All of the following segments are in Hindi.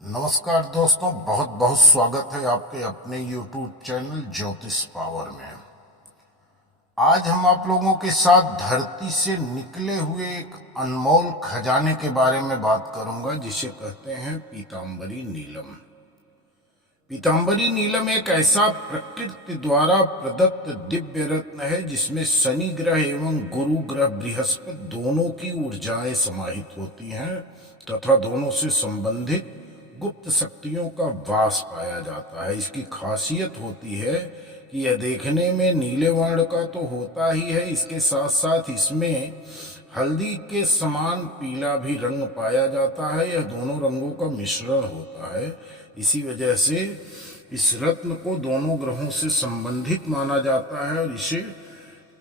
नमस्कार दोस्तों, बहुत बहुत स्वागत है आपके अपने YouTube चैनल ज्योतिष पावर में। आज हम आप लोगों के साथ धरती से निकले हुए एक अनमोल खजाने के बारे में बात करूंगा, जिसे कहते हैं पीतांबरी नीलम। पीतांबरी नीलम एक ऐसा प्रकृति द्वारा प्रदत्त दिव्य रत्न है जिसमें शनि ग्रह एवं गुरु ग्रह बृहस्पति दोनों की ऊर्जाएं समाहित होती हैं तथा दोनों से संबंधित गुप्त शक्तियों का वास पाया जाता है। इसकी खासियत होती है कि यह देखने में नीले वर्ण का तो होता ही है, इसके साथ साथ इसमें हल्दी के समान पीला भी रंग पाया जाता है। यह दोनों रंगों का मिश्रण होता है। इसी वजह से इस रत्न को दोनों ग्रहों से संबंधित माना जाता है और इसे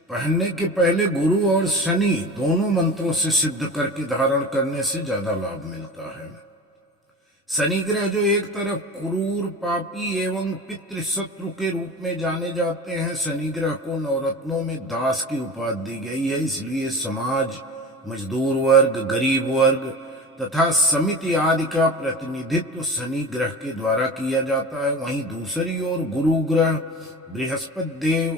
पहनने के पहले गुरु और शनि दोनों मंत्रों से सिद्ध करके धारण करने से ज्यादा लाभ मिलता है। शनि ग्रह जो एक तरफ क्रूर, पापी एवं पितृशत्रु के रूप में जाने जाते हैं, शनि ग्रह को नवरत्नों में दास की उपाधि दी गई है। इसलिए समाज, मजदूर वर्ग, गरीब वर्ग तथा समिति आदि का प्रतिनिधित्व शनि ग्रह के द्वारा किया जाता है। वहीं दूसरी ओर गुरु ग्रह बृहस्पति देव,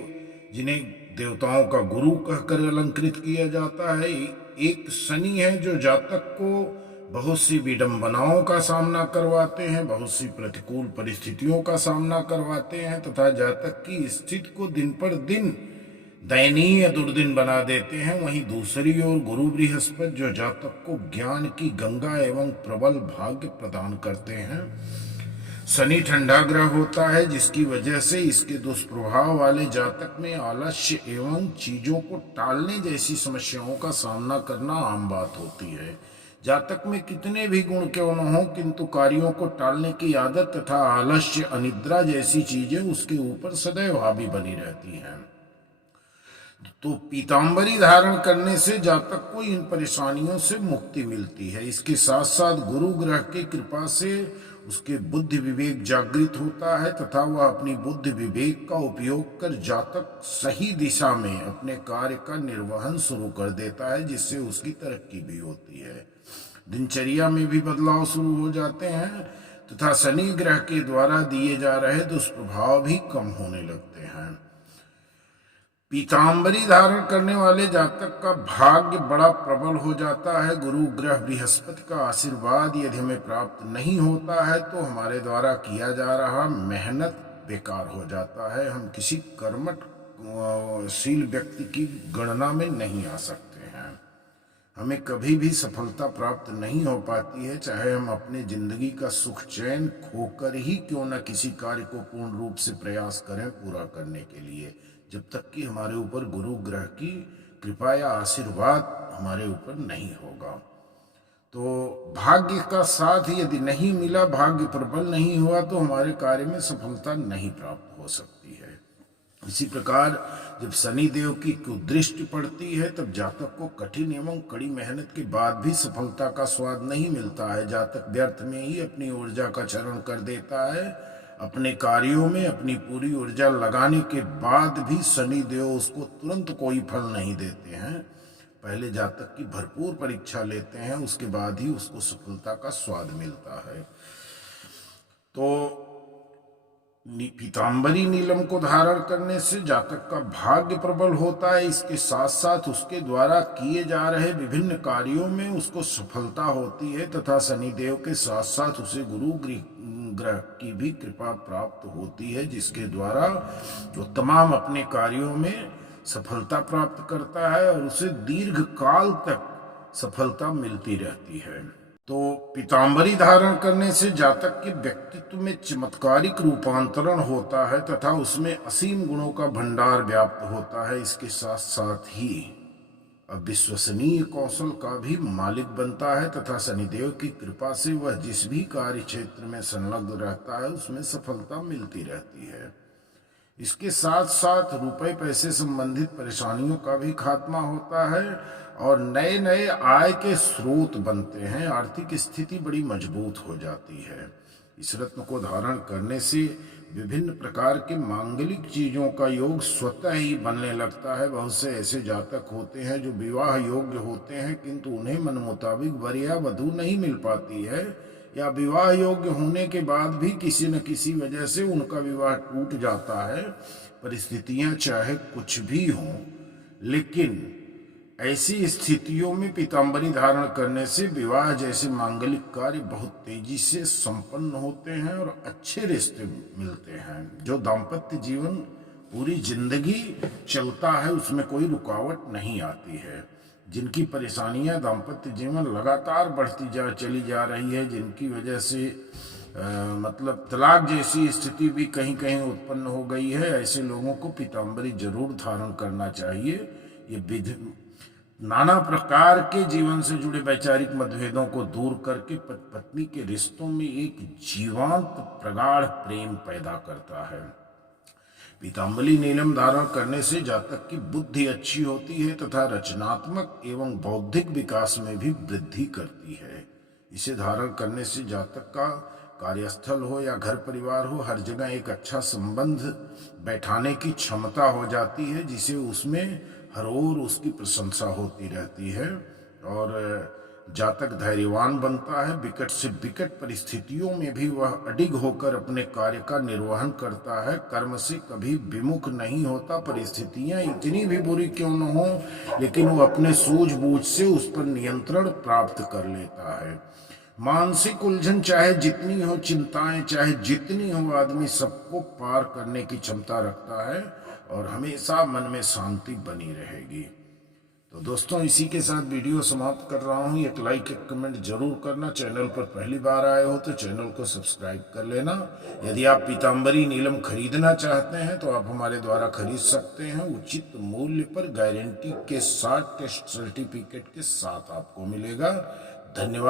जिन्हें देवताओं का गुरु कहकर अलंकृत किया जाता है, एक शनि है जो जातक को बहुत सी विडंबनाओं का सामना करवाते हैं, बहुत सी प्रतिकूल परिस्थितियों का सामना करवाते हैं तथा जातक की स्थिति को दिन पर दिन दयनीय दुर्दिन बना देते हैं। वहीं दूसरी ओर गुरु बृहस्पति जो जातक को ज्ञान की गंगा एवं प्रबल भाग्य प्रदान करते हैं। शनि ठंडा ग्रह होता है, जिसकी वजह से इसके दुष्प्रभाव वाले जातक में आलस्य एवं चीजों को टालने जैसी समस्याओं का सामना करना आम बात होती है। जातक में कितने भी गुण क्यों न हो, किंतु कार्यों को टालने की आदत तथा आलस्य, अनिद्रा जैसी चीजें उसके ऊपर सदैव हावी बनी रहती हैं। तो पीतांबरी धारण करने से जातक को इन परेशानियों से मुक्ति मिलती है। इसके साथ साथ गुरु ग्रह की कृपा से उसके बुद्धि विवेक जागृत होता है तथा वह अपनी बुद्धि विवेक का उपयोग कर जातक सही दिशा में अपने कार्य का निर्वहन शुरू कर देता है, जिससे उसकी तरक्की भी होती है। दिनचर्या में भी बदलाव शुरू हो जाते हैं तथा शनि ग्रह के द्वारा दिए जा रहे दुष्प्रभाव भी कम होने लगते हैं। पीतांबरी धारण करने वाले जातक का भाग्य बड़ा प्रबल हो जाता है। गुरु ग्रह बृहस्पति का आशीर्वाद यदि हमें प्राप्त नहीं होता है तो हमारे द्वारा किया जा रहा मेहनत बेकार हो जाता है। हम किसी कर्मठशील व्यक्ति की गणना में नहीं आ सकते हैं। हमें कभी भी सफलता प्राप्त नहीं हो पाती है, चाहे हम अपने जिंदगी का सुख चैन खोकर ही क्यों न किसी कार्य को पूर्ण रूप से प्रयास करें पूरा करने के लिए, जब तक कि हमारे ऊपर गुरु ग्रह की कृपा या आशीर्वाद हमारे ऊपर नहीं होगा। तो भाग्य का साथ यदि नहीं मिला, भाग्य प्रबल नहीं हुआ, तो हमारे कार्य में सफलता नहीं प्राप्त हो सकती है। इसी प्रकार जब शनि देव की कुदृष्टि पड़ती है तब जातक को कठिन एवं कड़ी मेहनत के बाद भी सफलता का स्वाद नहीं मिलता है। जातक व्यर्थ में ही अपनी ऊर्जा का चरण कर देता है। अपने कार्यों में अपनी पूरी ऊर्जा लगाने के बाद भी शनि देव उसको तुरंत कोई फल नहीं देते हैं। पहले जातक की भरपूर परीक्षा लेते हैं, उसके बाद ही उसको सफलता का स्वाद मिलता है। तो पीतांबरी नीलम को धारण करने से जातक का भाग्य प्रबल होता है। इसके साथ साथ उसके द्वारा किए जा रहे विभिन्न कार्यों में उसको सफलता होती है तथा शनिदेव के साथ साथ उसे गुरु ग्रह की भी कृपा प्राप्त होती है, जिसके द्वारा जो तमाम अपने कार्यों में सफलता प्राप्त करता है और उसे दीर्घ काल तक सफलता मिलती रहती है। तो पीतांबरी धारण करने से जातक के व्यक्तित्व में चमत्कारिक रूपांतरण होता है तथा उसमें असीम गुणों का भंडार व्याप्त होता है। इसके साथ साथ ही अविश्वसनीय कौशल का भी मालिक बनता है तथा शनिदेव की कृपा से वह जिस भी कार्य क्षेत्र में संलग्न रहता है उसमें सफलता मिलती रहती है। इसके साथ साथ रुपए पैसे संबंधित परेशानियों का भी खात्मा होता है और नए नए आय के स्रोत बनते हैं। आर्थिक स्थिति बड़ी मजबूत हो जाती है। इस रत्न को धारण करने से विभिन्न प्रकार के मांगलिक चीजों का योग स्वतः ही बनने लगता है। बहुत से ऐसे जातक होते हैं जो विवाह योग्य होते हैं, किंतु उन्हें मन मुताबिक वर या वधू नहीं मिल पाती है। या विवाह योग्य होने के बाद भी किसी न किसी वजह से उनका विवाह टूट जाता है, परिस्थितियां चाहे कुछ भी हों, लेकिन ऐसी स्थितियों में पीताम्बरी धारण करने से विवाह जैसे मांगलिक कार्य बहुत तेजी से संपन्न होते हैं और अच्छे रिश्ते मिलते हैं। जो दाम्पत्य जीवन पूरी जिंदगी चलता है उसमें कोई रुकावट नहीं आती है। जिनकी परेशानियां दाम्पत्य जीवन लगातार बढ़ती चली जा रही है, जिनकी वजह से मतलब तलाक जैसी स्थिति भी कहीं कहीं उत्पन्न हो गई है, ऐसे लोगों को पीताम्बरी जरूर धारण करना चाहिए। ये नाना प्रकार के जीवन से जुड़े वैचारिक मतभेदों को दूर करके पत्नी के रिश्तों में एक जीवंत प्रगाढ़ प्रेम पैदा करता है। पीताम्बरी नीलम धारण करने से जातक की बुद्धि अच्छी होती है तथा रचनात्मक एवं बौद्धिक विकास में भी वृद्धि करती है। इसे धारण करने से जातक का कार्यस्थल हो या घर परिवार हो, हर जगह एक अच्छा संबंध बैठाने की क्षमता हो जाती है, जिसे उसमें हर ओर उसकी प्रशंसा होती रहती है और जातक धैर्यवान बनता है। विकट से विकट परिस्थितियों में भी वह अडिग होकर अपने कार्य का निर्वहन करता है, कर्म से कभी विमुख नहीं होता। परिस्थितियां इतनी भी बुरी क्यों न हो, लेकिन वो अपने सूझबूझ से उस पर नियंत्रण प्राप्त कर लेता है। मानसिक उलझन चाहे जितनी हो, चिंताएं चाहे जितनी हो, आदमी सबको पार करने की क्षमता रखता है और हमेशा मन में शांति बनी रहेगी। तो दोस्तों, इसी के साथ वीडियो समाप्त कर रहा हूँ। एक लाइक एक कमेंट जरूर करना। चैनल पर पहली बार आए हो तो चैनल को सब्सक्राइब कर लेना। यदि आप पीताम्बरी नीलम खरीदना चाहते हैं तो आप हमारे द्वारा खरीद सकते हैं, उचित मूल्य पर, गारंटी के साथ, टेस्ट सर्टिफिकेट के साथ आपको मिलेगा। धन्यवाद।